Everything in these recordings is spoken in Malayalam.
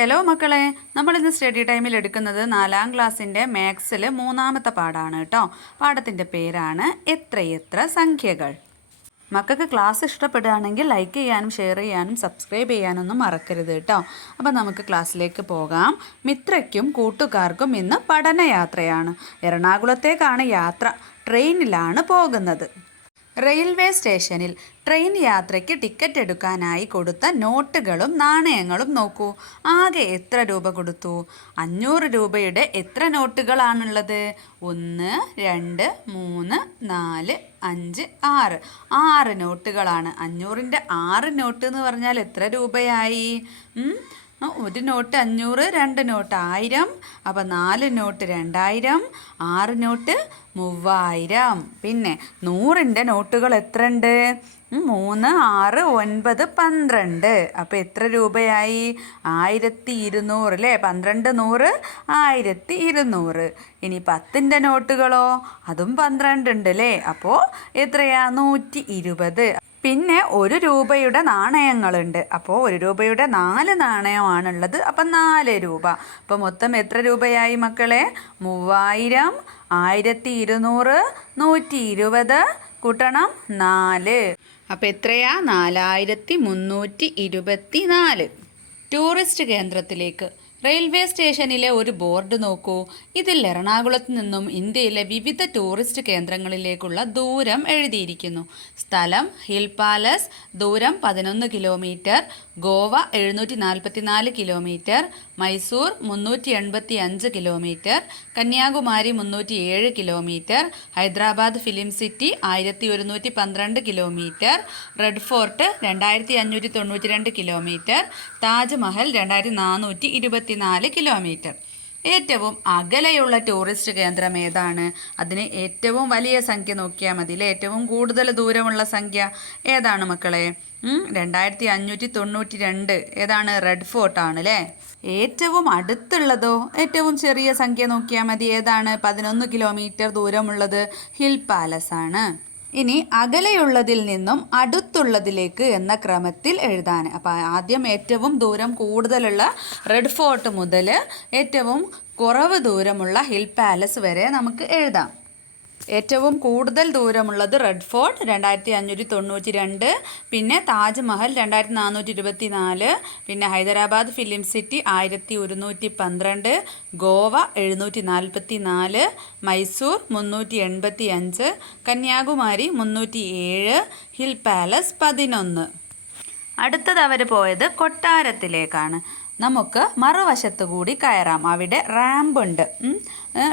ഹലോ മക്കളെ. നമ്മളിന്ന് സ്റ്റഡി ടൈമിൽ എടുക്കുന്നത് നാലാം ക്ലാസ്സിന്റെ മാത്സിൽ മൂന്നാമത്തെ പാടാണ് കേട്ടോ പാഠത്തിന്റെ പേരാണ് എത്രയെത്ര സംഖ്യകൾ. മക്കൾക്ക് ക്ലാസ് ഇഷ്ടപ്പെടുകയാണെങ്കിൽ ലൈക്ക് ചെയ്യാനും ഷെയർ ചെയ്യാനും സബ്സ്ക്രൈബ് ചെയ്യാനൊന്നും മറക്കരുത് കേട്ടോ അപ്പോൾ നമുക്ക് ക്ലാസ്സിലേക്ക് പോകാം. മിത്രയ്ക്കും കൂട്ടുകാർക്കും ഇന്ന് പഠനയാത്രയാണ്. എറണാകുളത്തേക്കാണ് യാത്ര. ട്രെയിനിലാണ് പോകുന്നത്. റെയിൽവേ സ്റ്റേഷനിൽ ട്രെയിൻ യാത്രയ്ക്ക് ടിക്കറ്റ് എടുക്കാനായി കൊടുത്ത നോട്ടുകളും നാണയങ്ങളും നോക്കൂ. ആകെ എത്ര രൂപ കൊടുത്തു? അഞ്ഞൂറ് രൂപയുടെ എത്ര നോട്ടുകളാണുള്ളത്? ഒന്ന് രണ്ട് മൂന്ന് നാല് അഞ്ച് ആറ്. ആറ് നോട്ടുകളാണ്. അഞ്ഞൂറിന്റെ ആറ് നോട്ട് എന്ന് പറഞ്ഞാൽ എത്ര രൂപയായി? ഒരു നോട്ട് അഞ്ഞൂറ് രണ്ട് നോട്ട് ആയിരം അപ്പം നാല് നോട്ട് രണ്ടായിരം ആറ് നോട്ട് മൂവായിരം. പിന്നെ നൂറിന്റെ നോട്ടുകൾ എത്ര ഉണ്ട് മൂന്ന് ആറ് ഒൻപത് പന്ത്രണ്ട്. അപ്പോൾ എത്ര രൂപയായി? ആയിരത്തി ഇരുന്നൂറ് അല്ലേ? പന്ത്രണ്ട് നൂറ് ആയിരത്തി ഇരുന്നൂറ്. ഇനി പത്തിന്റെ നോട്ടുകളോ? അതും പന്ത്രണ്ട് ഉണ്ട് അല്ലേ? അപ്പോൾ എത്രയാ? നൂറ്റി ഇരുപത്. പിന്നെ ഒരു രൂപയുടെ നാണയങ്ങളുണ്ട്. അപ്പോൾ ഒരു രൂപയുടെ നാല് നാണയമാണുള്ളത്. അപ്പം നാല് രൂപ. അപ്പോൾ മൊത്തം എത്ര രൂപയായി മക്കളെ? മൂവായിരം ആയിരത്തി ഇരുന്നൂറ് നൂറ്റി ഇരുപത് കൂട്ടണം നാല്. അപ്പം എത്രയാ? നാലായിരത്തി മുന്നൂറ്റി ഇരുപത്തി നാല് ടൂറിസ്റ്റ് കേന്ദ്രത്തിലേക്ക്. റെയിൽവേ സ്റ്റേഷനിലെ ഒരു ബോർഡ് നോക്കൂ. ഇതിൽ എറണാകുളത്ത് നിന്നും ഇന്ത്യയിലെ വിവിധ ടൂറിസ്റ്റ് കേന്ദ്രങ്ങളിലേക്കുള്ള ദൂരം എഴുതിയിരിക്കുന്നു. സ്ഥലം ഹിൽ പാലസ് ദൂരം പതിനൊന്ന് കിലോമീറ്റർ. ഗോവ എഴുന്നൂറ്റി നാൽപ്പത്തി നാല് കിലോമീറ്റർ മൈസൂർ മുന്നൂറ്റി എൺപത്തി അഞ്ച് കിലോമീറ്റർ കന്യാകുമാരി മുന്നൂറ്റി ഏഴ് കിലോമീറ്റർ ഹൈദരാബാദ് ഫിലിം സിറ്റി ആയിരത്തി ഒരുന്നൂറ്റി പന്ത്രണ്ട് കിലോമീറ്റർ റെഡ് ഫോർട്ട് രണ്ടായിരത്തി അഞ്ഞൂറ്റി തൊണ്ണൂറ്റി രണ്ട് കിലോമീറ്റർ താജ്മഹൽ രണ്ടായിരത്തി നാനൂറ്റി ഇരുപത്തിനാല് കിലോമീറ്റർ. ഏറ്റവും അകലെയുള്ള ടൂറിസ്റ്റ് കേന്ദ്രം ഏതാണ്? അതിന് ഏറ്റവും വലിയ സംഖ്യ നോക്കിയാൽ മതി അല്ലേ? ഏറ്റവും കൂടുതൽ ദൂരമുള്ള സംഖ്യ ഏതാണ് മക്കളെ? രണ്ടായിരത്തി അഞ്ഞൂറ്റി തൊണ്ണൂറ്റി രണ്ട് ഏതാണ്? റെഡ് ഫോർട്ട് ആണ് അല്ലേ? ഏറ്റവും അടുത്തുള്ളതോ ഏറ്റവും ചെറിയ സംഖ്യ നോക്കിയാൽ മതി ഏതാണ്? പതിനൊന്ന് കിലോമീറ്റർ ദൂരമുള്ളത് ഹിൽ പാലസ് ആണ്. ഇനി അകലെയുള്ളതിൽ നിന്നും അടുത്തുള്ളതിലേക്ക് എന്ന ക്രമത്തിൽ എഴുതാൻ. അപ്പോൾ ആദ്യം ഏറ്റവും ദൂരം കൂടുതലുള്ള റെഡ് ഫോർട്ട് മുതൽ ഏറ്റവും കുറവ് ദൂരമുള്ള ഹിൽ പാലസ് വരെ നമുക്ക് എഴുതാം. ഏറ്റവും കൂടുതൽ ദൂരമുള്ളത് റെഡ് ഫോർട്ട് രണ്ടായിരത്തി അഞ്ഞൂറ്റി തൊണ്ണൂറ്റി രണ്ട് പിന്നെ താജ്മഹൽ രണ്ടായിരത്തി നാനൂറ്റി ഇരുപത്തി നാല് പിന്നെ ഹൈദരാബാദ് ഫിലിം സിറ്റി ആയിരത്തി ഒരുന്നൂറ്റി പന്ത്രണ്ട് ഗോവ എഴുന്നൂറ്റി നാൽപ്പത്തി നാല് മൈസൂർ മുന്നൂറ്റി എൺപത്തി അഞ്ച് കന്യാകുമാരി മുന്നൂറ്റി ഏഴ് ഹിൽ പാലസ് പതിനൊന്ന്. അടുത്തത് അവർ പോയത് കൊട്ടാരത്തിലേക്കാണ്. നമുക്ക് മറുവശത്ത് കൂടി കയറാം. അവിടെ റാമ്പ് ഉണ്ട്.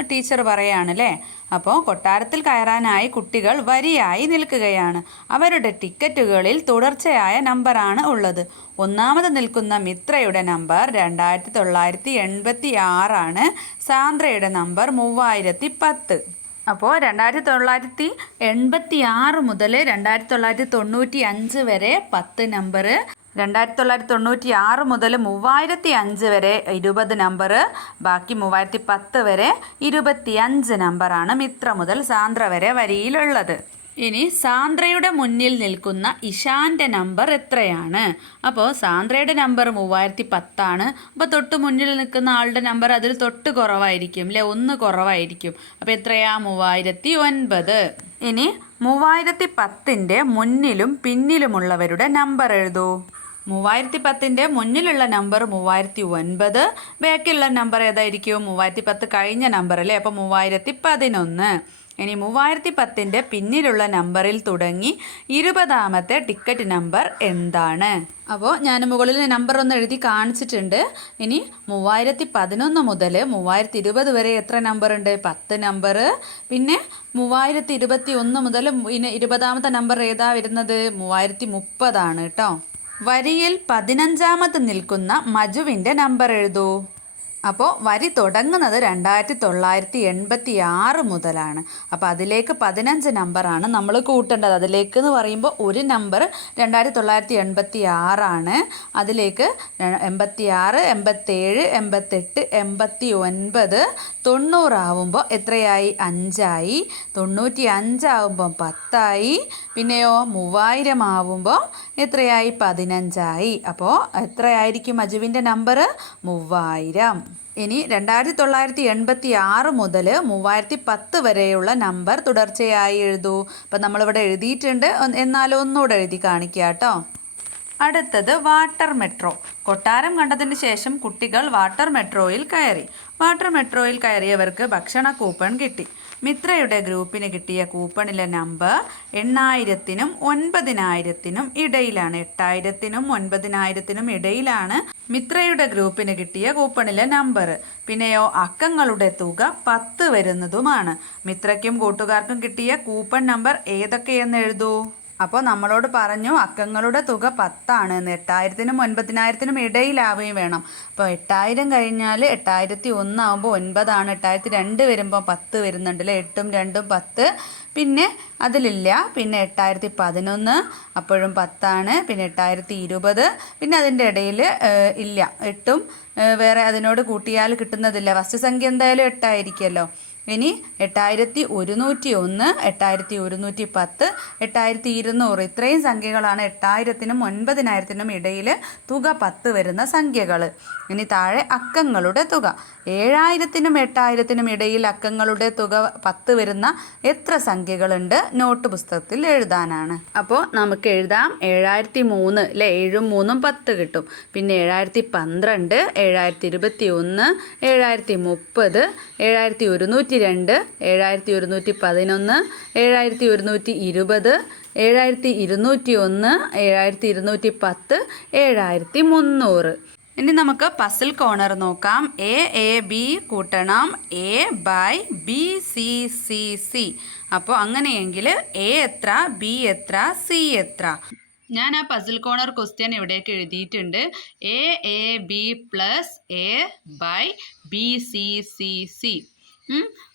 ടീച്ചർ പറയാണല്ലേ അപ്പോൾ കൊട്ടാരത്തിൽ കയറാനായി കുട്ടികൾ വരിയായി നിൽക്കുകയാണ്. അവരുടെ ടിക്കറ്റുകളിൽ തുടർച്ചയായ നമ്പറാണ് ഉള്ളത്. ഒന്നാമത് നിൽക്കുന്ന മിത്രയുടെ നമ്പർ രണ്ടായിരത്തി തൊള്ളായിരത്തി എൺപത്തി ആറാണ് സാന്ദ്രയുടെ നമ്പർ മൂവായിരത്തി പത്ത് അപ്പോൾ രണ്ടായിരത്തി തൊള്ളായിരത്തി എൺപത്തി ആറ് മുതൽ രണ്ടായിരത്തി തൊള്ളായിരത്തി തൊണ്ണൂറ്റി അഞ്ച് വരെ പത്ത് നമ്പർ രണ്ടായിരത്തി തൊള്ളായിരത്തി തൊണ്ണൂറ്റി ആറ് മുതൽ മൂവായിരത്തി അഞ്ച് വരെ ഇരുപത് നമ്പർ ബാക്കി മൂവായിരത്തി പത്ത് വരെ ഇരുപത്തി അഞ്ച് നമ്പറാണ് മിത്ര മുതൽ സാന്ദ്ര വരെ വരിയിലുള്ളത്. ഇനി സാന്ദ്രയുടെ മുന്നിൽ നിൽക്കുന്ന ഇഷാന്റെ നമ്പർ എത്രയാണ്? അപ്പോൾ സാന്ദ്രയുടെ നമ്പർ മൂവായിരത്തി പത്താണ് അപ്പോൾ തൊട്ട് മുന്നിൽ നിൽക്കുന്ന ആളുടെ നമ്പർ അതിൽ തൊട്ട് കുറവായിരിക്കും അല്ലെ ഒന്ന് കുറവായിരിക്കും. അപ്പോൾ എത്രയാ? മൂവായിരത്തി ഒൻപത് ഇനി മൂവായിരത്തി പത്തിന്റെ മുന്നിലും പിന്നിലുമുള്ളവരുടെ നമ്പർ എഴുതൂ. മൂവായിരത്തി പത്തിന്റെ മുന്നിലുള്ള നമ്പർ മൂവായിരത്തി ഒൻപത് ബാക്കിയുള്ള നമ്പർ ഏതായിരിക്കും? മൂവായിരത്തി പത്ത് കഴിഞ്ഞ നമ്പർ അല്ലേ? അപ്പോൾ മൂവായിരത്തി പതിനൊന്ന് ഇനി മൂവായിരത്തി പത്തിന്റെ പിന്നിലുള്ള നമ്പറിൽ തുടങ്ങി ഇരുപതാമത്തെ ടിക്കറ്റ് നമ്പർ എന്താണ്? അപ്പോൾ ഞാൻ മുകളിൽ നമ്പർ ഒന്ന് എഴുതി കാണിച്ചിട്ടുണ്ട്. ഇനി മൂവായിരത്തി പതിനൊന്ന് മുതൽ മൂവായിരത്തി ഇരുപത് വരെ എത്ര നമ്പർ ഉണ്ട്? പത്ത് നമ്പർ. പിന്നെ മൂവായിരത്തി ഇരുപത്തി ഒന്ന് മുതൽ ഇനി ഇരുപതാമത്തെ നമ്പർ ഏതാ വരുന്നത്? മൂവായിരത്തി മുപ്പതാണ് കേട്ടോ. വരിയിൽ പതിനഞ്ചാമത് നിൽക്കുന്ന മജുവിന്റെ നമ്പർ എഴുതൂ. അപ്പോൾ വരി തുടങ്ങുന്നത് രണ്ടായിരത്തി തൊള്ളായിരത്തി എൺപത്തി ആറ് മുതലാണ്. അപ്പോൾ അതിലേക്ക് പതിനഞ്ച് നമ്പറാണ് നമ്മൾ കൂട്ടേണ്ടത്. അതിലേക്ക് എന്ന് പറയുമ്പോൾ ഒരു നമ്പർ രണ്ടായിരത്തി തൊള്ളായിരത്തി എൺപത്തി ആറാണ് അതിലേക്ക് എൺപത്തി ആറ് എൺപത്തേഴ് എൺപത്തെട്ട് എൺപത്തി ഒൻപത് തൊണ്ണൂറാവുമ്പോൾ എത്രയായി? അഞ്ചായി. തൊണ്ണൂറ്റി അഞ്ചാവുമ്പം പത്തായി. പിന്നെയോ മൂവായിരം ആവുമ്പോൾ എത്രയായി? പതിനഞ്ചായി. അപ്പോൾ എത്രയായിരിക്കും അജുവിന്റെ നമ്പർ മൂവായിരം. ഇനി രണ്ടായിരത്തി തൊള്ളായിരത്തി എൺപത്തി ആറ് മുതൽ മൂവായിരത്തി പത്ത് വരെയുള്ള നമ്പർ തുടർച്ചയായി എഴുതൂ. അപ്പം നമ്മളിവിടെ എഴുതിയിട്ടുണ്ട്. എന്നാലും ഒന്നുകൂടെ എഴുതി കാണിക്കുക കേട്ടോ. അടുത്തത് വാട്ടർ മെട്രോ. കൊട്ടാരം കണ്ടതിന് ശേഷം കുട്ടികൾ വാട്ടർ മെട്രോയിൽ കയറി. വാട്ടർ മെട്രോയിൽ കയറിയവർക്ക് ഭക്ഷണ കൂപ്പൺ കിട്ടി. മിത്രയുടെ ഗ്രൂപ്പിന് കിട്ടിയ കൂപ്പണിലെ നമ്പർ എണ്ണായിരത്തിനും ഒൻപതിനായിരത്തിനും ഇടയിലാണ്. എട്ടായിരത്തിനും ഒൻപതിനായിരത്തിനും ഇടയിലാണ് മിത്രയുടെ ഗ്രൂപ്പിന് കിട്ടിയ കൂപ്പണിലെ നമ്പർ. പിന്നെയോ അക്കങ്ങളുടെ തുക പത്ത് വരുന്നതുമാണ്. മിത്രയ്ക്കും കൂട്ടുകാർക്കും കിട്ടിയ കൂപ്പൺ നമ്പർ ഏതൊക്കെയെന്ന് എഴുതൂ. അപ്പോൾ നമ്മളോട് പറഞ്ഞു അക്കങ്ങളുടെ തുക പത്താണ്. എന്ന് എട്ടായിരത്തിനും ഒൻപതിനായിരത്തിനും ഇടയിലാവുകയും വേണം. അപ്പോൾ എട്ടായിരം കഴിഞ്ഞാൽ എട്ടായിരത്തി ഒന്നാകുമ്പോൾ ഒൻപതാണ്. എട്ടായിരത്തി രണ്ട് വരുമ്പോൾ പത്ത് വരുന്നുണ്ടല്ലേ എട്ടും രണ്ടും പത്ത്. പിന്നെ അതിലില്ല. പിന്നെ എട്ടായിരത്തി പതിനൊന്ന് അപ്പോഴും പത്താണ്. പിന്നെ എട്ടായിരത്തി ഇരുപത് പിന്നെ അതിന്റെ ഇടയിൽ ഇല്ല. എട്ടും വേറെ അതിനോട് കൂട്ടിയാൽ കിട്ടുന്നതില്ല. ഫസ്റ്റ് സംഖ്യ എന്തായാലും എട്ടായിരിക്കുമല്ലോ. ഇനി എട്ടായിരത്തി ഒരുന്നൂറ്റി ഒന്ന് എട്ടായിരത്തി ഒരുന്നൂറ്റി പത്ത് എട്ടായിരത്തി ഇരുന്നൂറ്. ഇത്രയും സംഖ്യകളാണ് എട്ടായിരത്തിനും ഒൻപതിനായിരത്തിനും ഇടയിൽ തുക പത്ത് വരുന്ന സംഖ്യകൾ ഇനി താഴെ അക്കങ്ങളുടെ തുക. ഏഴായിരത്തിനും എട്ടായിരത്തിനും ഇടയിൽ അക്കങ്ങളുടെ തുക പത്ത് വരുന്ന എത്ര സംഖ്യകളുണ്ട്? നോട്ട് പുസ്തകത്തിൽ എഴുതാനാണ്. അപ്പോൾ നമുക്ക് എഴുതാം. ഏഴായിരത്തി മൂന്ന് അല്ലേ ഏഴും മൂന്നും പത്ത് കിട്ടും. പിന്നെ ഏഴായിരത്തി പന്ത്രണ്ട് ഏഴായിരത്തി ഇരുപത്തി ഒന്ന് ഏഴായിരത്തി മുപ്പത് ഏഴായിരത്തി ഒരുന്നൂറ്റി രണ്ട് ഏഴായിരത്തി ഒരുന്നൂറ്റി പതിനൊന്ന് ഏഴായിരത്തി ഒരുന്നൂറ്റി ഇരുപത് ഏഴായിരത്തി ഇരുന്നൂറ്റി ഒന്ന് ഏഴായിരത്തി ഇരുന്നൂറ്റി പത്ത് ഏഴായിരത്തി മുന്നൂറ് ഇനി നമുക്ക് പസിൽ കോർണർ നോക്കാം. എ എ ബി കൂട്ടണം. A by B C C C അപ്പോൾ അങ്ങനെയെങ്കിൽ എ എത്ര ബി എത്ര സി എത്ര? ഞാൻ ആ പസിൽ കോർണർ ക്വസ്റ്റ്യൻ ഇവിടേക്ക് എഴുതിയിട്ടുണ്ട്. A A B plus A by B C C C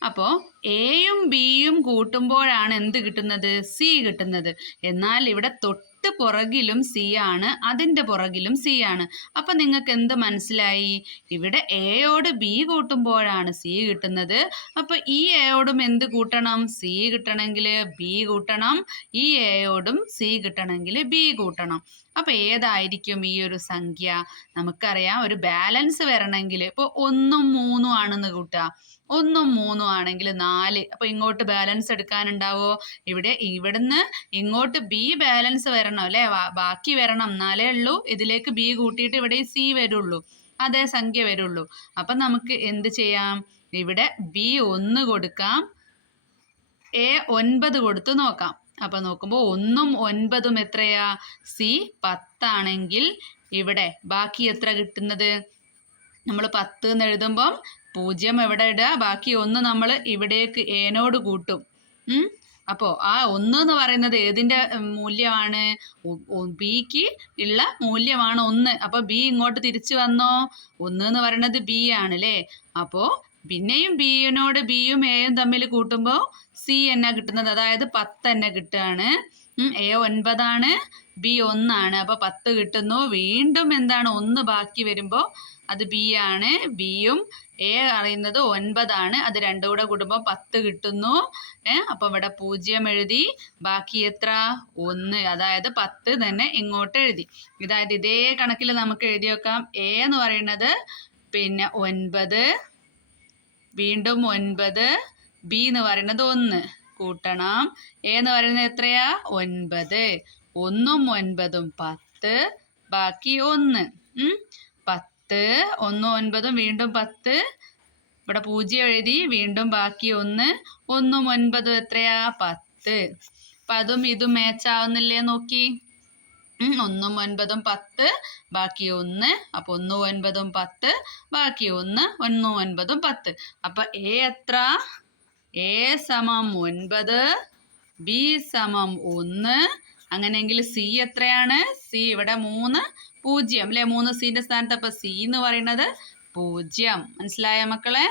അപ്പോൾ എയും ബിയും കൂട്ടുമ്പോഴാണ് എന്ത് കിട്ടുന്നത്? സി കിട്ടുന്നത്. എന്നാൽ ഇവിടെ തൊട്ട് പുറകിലും സി ആണ് അതിന്റെ പുറകിലും സി ആണ്. അപ്പം നിങ്ങൾക്ക് എന്ത് മനസ്സിലായി? ഇവിടെ എയോട് ബി കൂട്ടുമ്പോഴാണ് സി കിട്ടുന്നത്. അപ്പോൾ ഈ എയോടും എന്ത് കൂട്ടണം? സി കിട്ടണമെങ്കിൽ ബി കൂട്ടണം. ഈ എയോടും സി കിട്ടണമെങ്കിൽ ബി കൂട്ടണം. അപ്പോൾ ഏതായിരിക്കും ഈ ഒരു സംഖ്യ? നമുക്കറിയാം ഒരു ബാലൻസ് വരണമെങ്കിൽ ഇപ്പോൾ ഒന്നും മൂന്നും ആണെന്ന് കൂട്ടുക. ഒന്നും മൂന്നും ആണെങ്കിൽ നാല്. അപ്പോൾ ഇങ്ങോട്ട് ബാലൻസ് എടുക്കാനുണ്ടാവോ? ഇവിടെ ഇവിടുന്ന് ഇങ്ങോട്ട് ബി ബാലൻസ് വരണം അല്ലേ? ബാക്കി വരണം. എന്നാലേ ഉള്ളൂ. ഇതിലേക്ക് ബി കൂട്ടിയിട്ട് ഇവിടെ സി വരുള്ളൂ. അതേ സംഖ്യ വരുള്ളൂ. അപ്പം നമുക്ക് എന്ത് ചെയ്യാം? ഇവിടെ ബി ഒന്ന് കൊടുക്കാം. എ ഒൻപത് കൊടുത്ത് നോക്കാം. അപ്പം നോക്കുമ്പോൾ ഒന്നും ഒൻപതും എത്രയാ? സി പത്താണെങ്കിൽ ഇവിടെ ബാക്കി എത്ര കിട്ടുന്നത്? നമ്മൾ പത്ത് എന്ന് എഴുതുമ്പം പൂജ്യം എവിടെ ഇടുക ബാക്കി ഒന്ന് നമ്മൾ ഇവിടേക്ക് ഏനോട് കൂട്ടും. അപ്പോ ആ ഒന്ന് എന്ന് പറയുന്നത് ഏതിന്റെ മൂല്യമാണ്? ബിക്ക് ഉള്ള മൂല്യമാണ് ഒന്ന്. അപ്പോൾ ബി ഇങ്ങോട്ട് തിരിച്ചു വന്നോ? ഒന്ന് എന്ന് പറയുന്നത് ബി ആണ് അല്ലേ? അപ്പോൾ പിന്നെയും ബിയിനോട് ബിയും എയും തമ്മിൽ കൂട്ടുമ്പോൾ സി എന്നാ കിട്ടുന്നത്? അതായത് പത്ത് എന്നെ കിട്ടുകയാണ്. എ ഒൻപതാണ് ബി ഒന്നാണ്. അപ്പോൾ പത്ത് കിട്ടുന്നു. വീണ്ടും എന്താണ്? ഒന്ന് ബാക്കി വരുമ്പോൾ അത് ബി ആണ് ബിയും എ അറിയുന്നത് ഒൻപതാണ്. അത് രണ്ടും കൂടെ കൂടുമ്പോൾ പത്ത് കിട്ടുന്നു. ഏ അപ്പോൾ ഇവിടെ പൂജ്യം എഴുതി. ബാക്കി എത്ര? ഒന്ന്. അതായത് പത്ത് തന്നെ ഇങ്ങോട്ട് എഴുതി. ഇതായത് ഇതേ കണക്കിൽ നമുക്ക് എഴുതി വെക്കാം. എ എന്ന് പറയുന്നത് പിന്നെ ഒൻപത് വീണ്ടും ഒൻപത് ബി എന്ന് പറയുന്നത് ഒന്ന്. കൂട്ടണം. എന്ന് പറയുന്നത് എത്രയാ? ഒൻപത്. ഒന്നും ഒൻപതും പത്ത്. ബാക്കി ഒന്ന്. പത്ത് ഒന്നും ഒൻപതും വീണ്ടും പത്ത്. ഇവിടെ പൂജ്യം എഴുതി. വീണ്ടും ബാക്കി ഒന്ന്. ഒന്നും ഒൻപതും എത്രയാ? പത്ത്. അപ്പം അതും ഇതും മാച്ചാവുന്നില്ലേ നോക്കി? ഒന്നും ഒൻപതും പത്ത്. ബാക്കി ഒന്ന്. അപ്പോൾ ഒന്ന് ഒൻപതും പത്ത്. ബാക്കി ഒന്ന്. ഒന്നും ഒൻപതും പത്ത്. അപ്പം എ എത്ര? എ സമം ഒൻപത് ബി സമം ഒന്ന്. അങ്ങനെയെങ്കിൽ സി എത്രയാണ്? സി ഇവിടെ മൂന്ന് പൂജ്യം. അല്ലെ മൂന്ന് സീന്റെ സ്ഥാനത്ത് അപ്പോൾ സി എന്ന് പറയുന്നത് പൂജ്യം. മനസ്സിലായ മക്കളെ?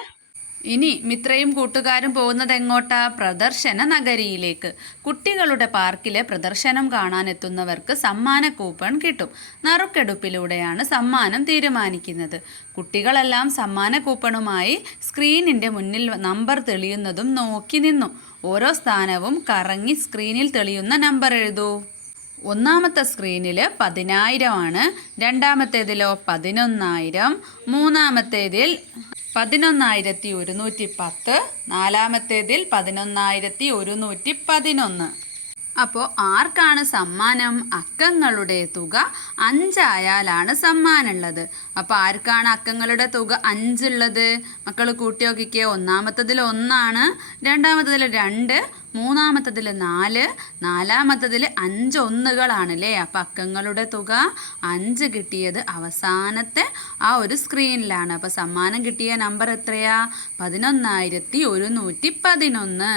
ഇനി മിത്രയും കൂട്ടുകാരും പോകുന്നത് എങ്ങോട്ടാ പ്രദർശന നഗരിയിലേക്ക്. കുട്ടികളുടെ പാർക്കിലെ പ്രദർശനം കാണാനെത്തുന്നവർക്ക് സമ്മാന കൂപ്പൺ കിട്ടും. നറുക്കെടുപ്പിലൂടെയാണ് സമ്മാനം തീരുമാനിക്കുന്നത്. കുട്ടികളെല്ലാം സമ്മാന കൂപ്പണുമായി സ്ക്രീനിന്റെ മുന്നിൽ നമ്പർ തെളിയുന്നതും നോക്കി നിന്നു. ഓരോ സ്ഥാനവും കറങ്ങി സ്ക്രീനിൽ തെളിയുന്ന നമ്പർ എഴുതൂ. ഒന്നാമത്തെ സ്ക്രീനിൽ പതിനായിരമാണ്. രണ്ടാമത്തേതിലോ പതിനൊന്നായിരം. മൂന്നാമത്തേതിൽ പതിനൊന്നായിരത്തി ഒരുന്നൂറ്റി പത്ത്. നാലാമത്തേതിൽ പതിനൊന്നായിരത്തി ഒരുന്നൂറ്റി പതിനൊന്ന്. അപ്പോൾ ആർക്കാണ് സമ്മാനം? അക്കങ്ങളുടെ തുക അഞ്ചായാലാണ് സമ്മാനമുള്ളത്. അപ്പോൾ ആർക്കാണ് അക്കങ്ങളുടെ തുക അഞ്ചുള്ളത്? മക്കൾ കൂട്ടി നോക്കിക്കുക ഒന്നാമത്തതിൽ ഒന്നാണ് രണ്ടാമത്തതിൽ രണ്ട് മൂന്നാമത്തതിൽ നാല് നാലാമത്തതിൽ അഞ്ച് ഒന്നുകളാണ് അല്ലേ അപ്പം അക്കങ്ങളുടെ തുക അഞ്ച് കിട്ടിയത് അവസാനത്തെ ആ ഒരു സ്ക്രീനിലാണ്. അപ്പോൾ സമ്മാനം കിട്ടിയ നമ്പർ എത്രയാ? പതിനൊന്നായിരത്തി ഒരുന്നൂറ്റി പതിനൊന്ന്.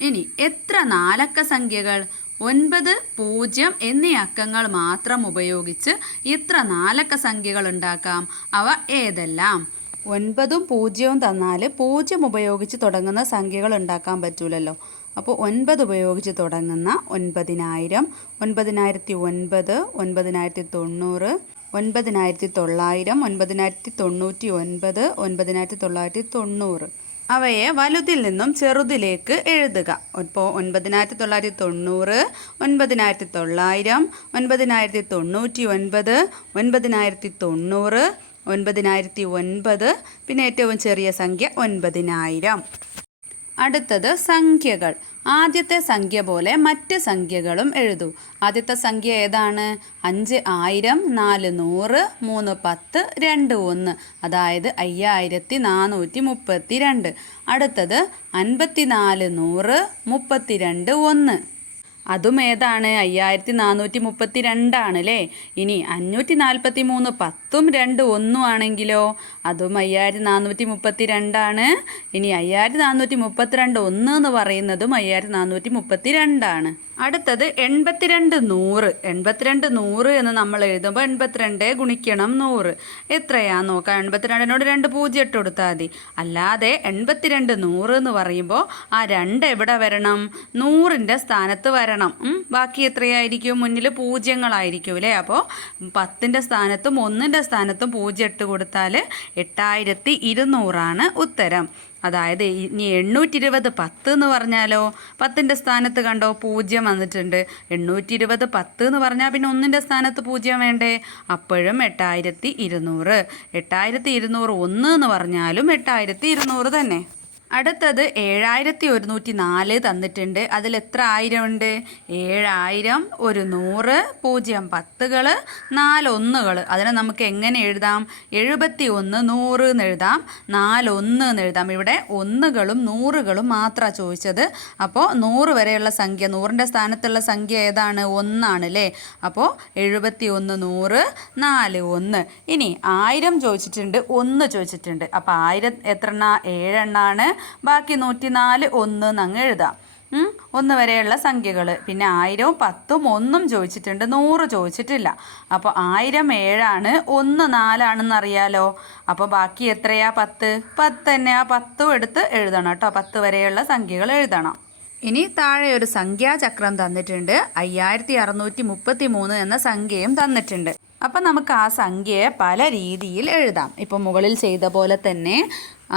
ഇനി എത്ര നാലക്ക സംഖ്യകൾ? ഒൻപത് പൂജ്യം എന്നീ അക്കങ്ങൾ മാത്രം ഉപയോഗിച്ച് എത്ര നാലക്ക സംഖ്യകൾ ഉണ്ടാക്കാം. അവ ഏതെല്ലാം? ഒൻപതും പൂജ്യവും തന്നാൽ പൂജ്യം ഉപയോഗിച്ച് തുടങ്ങുന്ന സംഖ്യകൾ ഉണ്ടാക്കാൻ പറ്റൂലല്ലോ. അപ്പോൾ ഒൻപത് ഉപയോഗിച്ച് തുടങ്ങുന്ന ഒൻപതിനായിരം ഒൻപതിനായിരത്തി ഒൻപത് ഒൻപതിനായിരത്തി തൊണ്ണൂറ് ഒൻപതിനായിരത്തി തൊള്ളായിരം ഒൻപതിനായിരത്തി തൊണ്ണൂറ്റി ഒൻപത് ഒൻപതിനായിരത്തി തൊള്ളായിരത്തി തൊണ്ണൂറ്. അവയെ വലുതിൽ നിന്നും ചെറുതിലേക്ക് എഴുതുക. ഇപ്പോൾ ഒൻപതിനായിരത്തി തൊള്ളായിരത്തി തൊണ്ണൂറ് ഒൻപതിനായിരത്തി തൊള്ളായിരം ഒൻപതിനായിരത്തി തൊണ്ണൂറ്റി ഒൻപത് ഒൻപതിനായിരത്തി തൊണ്ണൂറ് ഒൻപതിനായിരത്തി ഒൻപത് പിന്നെ ഏറ്റവും ചെറിയ സംഖ്യ ഒൻപതിനായിരം. അടുത്തത് സംഖ്യകൾ. ആദ്യത്തെ സംഖ്യ പോലെ മറ്റ് സംഖ്യകളും എഴുതൂ. ആദ്യത്തെ സംഖ്യ ഏതാണ്? അഞ്ച് ആയിരം നാല് നൂറ് മൂന്ന് പത്ത് രണ്ട് ഒന്ന്. അതായത് അയ്യായിരത്തി നാനൂറ്റി മുപ്പത്തി രണ്ട് അടുത്തത് അൻപത്തി നാല് നൂറ് മുപ്പത്തി രണ്ട് ഒന്ന്. അതും ഏതാണ്? അയ്യായിരത്തി നാനൂറ്റി മുപ്പത്തി രണ്ടാണ് അല്ലേ ഇനി അഞ്ഞൂറ്റി നാൽപ്പത്തി മൂന്ന് പത്തും രണ്ട് ഒന്നും ആണെങ്കിലോ? അതും അയ്യായിരത്തി നാനൂറ്റി മുപ്പത്തി രണ്ടാണ് ഇനി അയ്യായിരത്തി നാനൂറ്റി മുപ്പത്തിരണ്ട് ഒന്ന് എന്ന് പറയുന്നതും അയ്യായിരത്തി നാനൂറ്റി മുപ്പത്തി രണ്ടാണ് അടുത്തത് എൺപത്തിരണ്ട് നൂറ്. എൺപത്തിരണ്ട് നൂറ് എന്ന് നമ്മൾ എഴുതുമ്പോൾ എൺപത്തിരണ്ട് ഗുണിക്കണം നൂറ്. എത്രയാ? നോക്കാം. എൺപത്തിരണ്ടിനോട് രണ്ട് പൂജ്യം ഇട്ട് കൊടുത്താൽ മതി. അല്ലാതെ എൺപത്തിരണ്ട് നൂറ് എന്ന് പറയുമ്പോൾ ആ രണ്ട് എവിടെ വരണം? നൂറിന്റെ സ്ഥാനത്ത് വരണം. ബാക്കി എത്രയായിരിക്കും? മുന്നിൽ പൂജ്യങ്ങളായിരിക്കും അല്ലേ? അപ്പോൾ പത്തിന്റെ സ്ഥാനത്തും ഒന്നിന്റെ സ്ഥാനത്തും പൂജ്യം ഇട്ട് കൊടുത്താൽ എട്ടായിരത്തി ഇരുന്നൂറാണ് ഉത്തരം. അതായത് ഇനി എണ്ണൂറ്റി ഇരുപത് പത്ത് എന്ന് പറഞ്ഞാലോ? പത്തിന്റെ സ്ഥാനത്ത് കണ്ടോ? പൂജ്യം വന്നിട്ടുണ്ട്. എണ്ണൂറ്റി ഇരുപത് പത്ത് എന്ന് പറഞ്ഞാൽ പിന്നെ ഒന്നിന്റെ സ്ഥാനത്ത് പൂജ്യം വേണ്ടേ? അപ്പോഴും എട്ടായിരത്തി ഇരുന്നൂറ്. എട്ടായിരത്തി ഇരുന്നൂറ് ഒന്ന് എന്ന് പറഞ്ഞാലും എട്ടായിരത്തി ഇരുന്നൂറ് തന്നെ. അടുത്തത് ഏഴായിരത്തി ഒരുന്നൂറ്റി നാല് തന്നിട്ടുണ്ട്. അതിൽ എത്ര ആയിരം ഉണ്ട് ഏഴായിരം ഒരു നൂറ് പൂജ്യം പത്തുകൾ നാലൊന്നുകൾ അതിനെ നമുക്ക് എങ്ങനെ എഴുതാം? എഴുപത്തി ഒന്ന് നൂറ് എന്ന് എഴുതാം. നാലൊന്ന് എന്ന് എഴുതാം. ഇവിടെ ഒന്നുകളും നൂറുകളും മാത്രമാണ് ചോദിച്ചത്. അപ്പോൾ നൂറ് വരെയുള്ള സംഖ്യ നൂറിന്റെ സ്ഥാനത്തുള്ള സംഖ്യ ഏതാണ്? ഒന്നാണ് അല്ലേ? അപ്പോൾ എഴുപത്തി ഒന്ന് നൂറ് നാല് ഒന്ന്. ഇനി ആയിരം ചോദിച്ചിട്ടുണ്ട് ഒന്ന് ചോദിച്ചിട്ടുണ്ട്. അപ്പോൾ ആയിരം എത്ര എണ്ണ ഏഴെണ്ണാണ്. ബാക്കി നൂറ്റി നാല് ഒന്ന് എന്നങ്ങ് എഴുതാം. ഒന്ന് വരെയുള്ള സംഖ്യകൾ പിന്നെ ആയിരവും പത്തും ഒന്നും ചോദിച്ചിട്ടുണ്ട്. നൂറ് ചോദിച്ചിട്ടില്ല. അപ്പോൾ ആയിരം ഏഴാണ് ഒന്ന് നാലാണെന്ന് അറിയാലോ അപ്പോൾ ബാക്കി എത്രയാ പത്ത്? പത്ത് തന്നെ. ആ പത്തും എടുത്ത് എഴുതണം കേട്ടോ. പത്ത് വരെയുള്ള സംഖ്യകൾ എഴുതണം. ഇനി താഴെ ഒരു സംഖ്യാചക്രം തന്നിട്ടുണ്ട്. അയ്യായിരത്തി അറുന്നൂറ്റി മുപ്പത്തി മൂന്ന് എന്ന സംഖ്യയും തന്നിട്ടുണ്ട്. അപ്പം നമുക്ക് ആ സംഖ്യയെ പല രീതിയിൽ എഴുതാം. ഇപ്പം മുകളിൽ ചെയ്ത പോലെ തന്നെ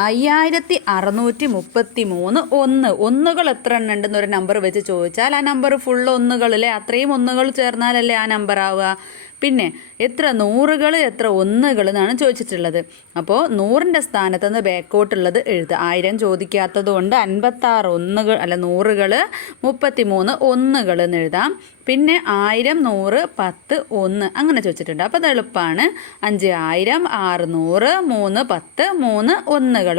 അയ്യായിരത്തി അറുന്നൂറ്റി മുപ്പത്തി മൂന്ന് ഒന്ന്. ഒന്നുകൾ എത്ര എണ്ണം ഉണ്ടെന്നൊരു നമ്പർ വെച്ച് ചോദിച്ചാൽ ആ നമ്പർ ഫുൾ ഒന്നുകളല്ലേ അത്രയും ഒന്നുകൾ ചേർന്നാലല്ലേ ആ നമ്പർ ആവുക? പിന്നെ എത്ര നൂറുകൾ എത്ര ഒന്നുകൾ എന്നാണ് ചോദിച്ചിട്ടുള്ളത്. അപ്പോൾ നൂറിന്റെ സ്ഥാനത്ത് നിന്ന് ബാക്കോട്ടുള്ളത് എഴുതുക. ആയിരം ചോദിക്കാത്തത് കൊണ്ട് അൻപത്താറ് ഒന്നുകൾ അല്ല നൂറുകൾ മുപ്പത്തി മൂന്ന് ഒന്നുകൾ എന്ന് എഴുതാം. പിന്നെ ആയിരം നൂറ് പത്ത് ഒന്ന് അങ്ങനെ ചോദിച്ചിട്ടുണ്ട്. അപ്പോൾ അത് എളുപ്പമാണ് അഞ്ച് ആയിരം ആറ് നൂറ് മൂന്ന് പത്ത് മൂന്ന് ഒന്നുകൾ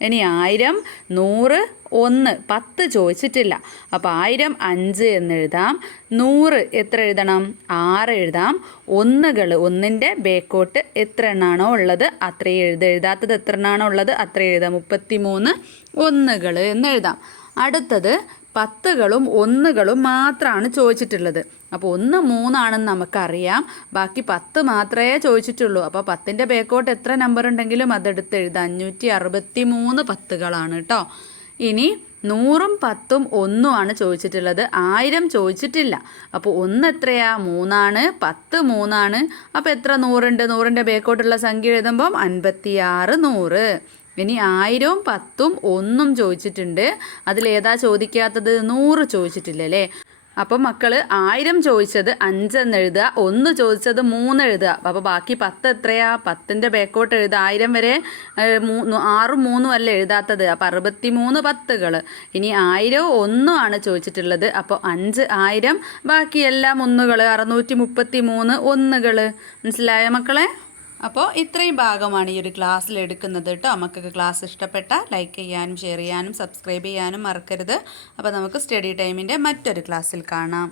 ഇനി ആയിരം നൂറ് ഒന്ന്. പത്ത് ചോദിച്ചിട്ടില്ല. അപ്പോൾ ആയിരം അഞ്ച് എന്ന് എഴുതാം. നൂറ് എത്ര എഴുതണം? ആറ് എഴുതാം. ഒന്നുകൾ ഒന്നിന്റെ ബേക്കോട്ട് എത്ര എണ്ണാണോ ഉള്ളത്? അത്രയും എഴുത എഴുതാത്തത് എത്ര എണ്ണാണോ ഉള്ളത്? അത്ര എഴുതാം. മുപ്പത്തി മൂന്ന് ഒന്നുകൾ എന്ന് എഴുതാം. അടുത്തത് പത്തുകളും ഒന്നുകളും മാത്രമാണ് ചോദിച്ചിട്ടുള്ളത്. അപ്പോൾ ഒന്ന് മൂന്നാണെന്ന് നമുക്കറിയാം. ബാക്കി പത്ത് മാത്രമേ ചോദിച്ചിട്ടുള്ളൂ. അപ്പോൾ പത്തിന്റെ ബേക്കോട്ട് എത്ര നമ്പർ ഉണ്ടെങ്കിലും അതെടുത്ത് എഴുതാം അഞ്ഞൂറ്റി അറുപത്തി മൂന്ന് പത്തുകളാണ് കേട്ടോ ഇനി നൂറും പത്തും ഒന്നുമാണ് ചോദിച്ചിട്ടുള്ളത്. ആയിരം ചോദിച്ചിട്ടില്ല. അപ്പോൾ ഒന്ന് എത്രയാ? മൂന്നാണ്. പത്ത് മൂന്നാണ്. അപ്പോൾ എത്ര നൂറുണ്ട്? നൂറിന്റെ ബേക്കോട്ടുള്ള സംഖ്യ എഴുതുമ്പം അൻപത്തിയാറ് നൂറ്. ഇനി ആയിരവും പത്തും ഒന്നും ചോദിച്ചിട്ടുണ്ട്. അതിലേതാ ചോദിക്കാത്തത്? നൂറ് ചോദിച്ചിട്ടില്ലല്ലേ? അപ്പം മക്കൾ ആയിരം ചോദിച്ചത് അഞ്ചെന്ന് എഴുതുക ഒന്ന് ചോദിച്ചത് മൂന്ന് എഴുതുക. അപ്പോൾ ബാക്കി പത്ത് എത്രയാ? പത്തിന്റെ ബേക്കോട്ട് എഴുതുക. ആയിരം വരെ മൂന്ന് ആറും മൂന്നും അല്ല എഴുതാത്തത്? അപ്പോൾ അറുപത്തി മൂന്ന് പത്തുകൾ ഇനി ആയിരവും ഒന്നും ആണ് ചോദിച്ചിട്ടുള്ളത്. അപ്പോൾ അഞ്ച് ആയിരം ബാക്കി എല്ലാം ഒന്നുകൾ അറുന്നൂറ്റി മുപ്പത്തി മൂന്ന് ഒന്നുകൾ മനസ്സിലായോ മക്കളെ? അപ്പോൾ ഇത്രയും ഭാഗമാണ് ഈ ഒരു ക്ലാസ്സിൽ എടുക്കുന്നത് കേട്ടോ. മക്കൾക്ക് ക്ലാസ് ഇഷ്ടപ്പെട്ട ലൈക്ക് ചെയ്യാനും ഷെയർ ചെയ്യാനും സബ്സ്ക്രൈബ് ചെയ്യാനും മറക്കരുത്. അപ്പോൾ നമുക്ക് സ്റ്റഡി ടൈമിന്റെ മറ്റൊരു ക്ലാസ്സിൽ കാണാം.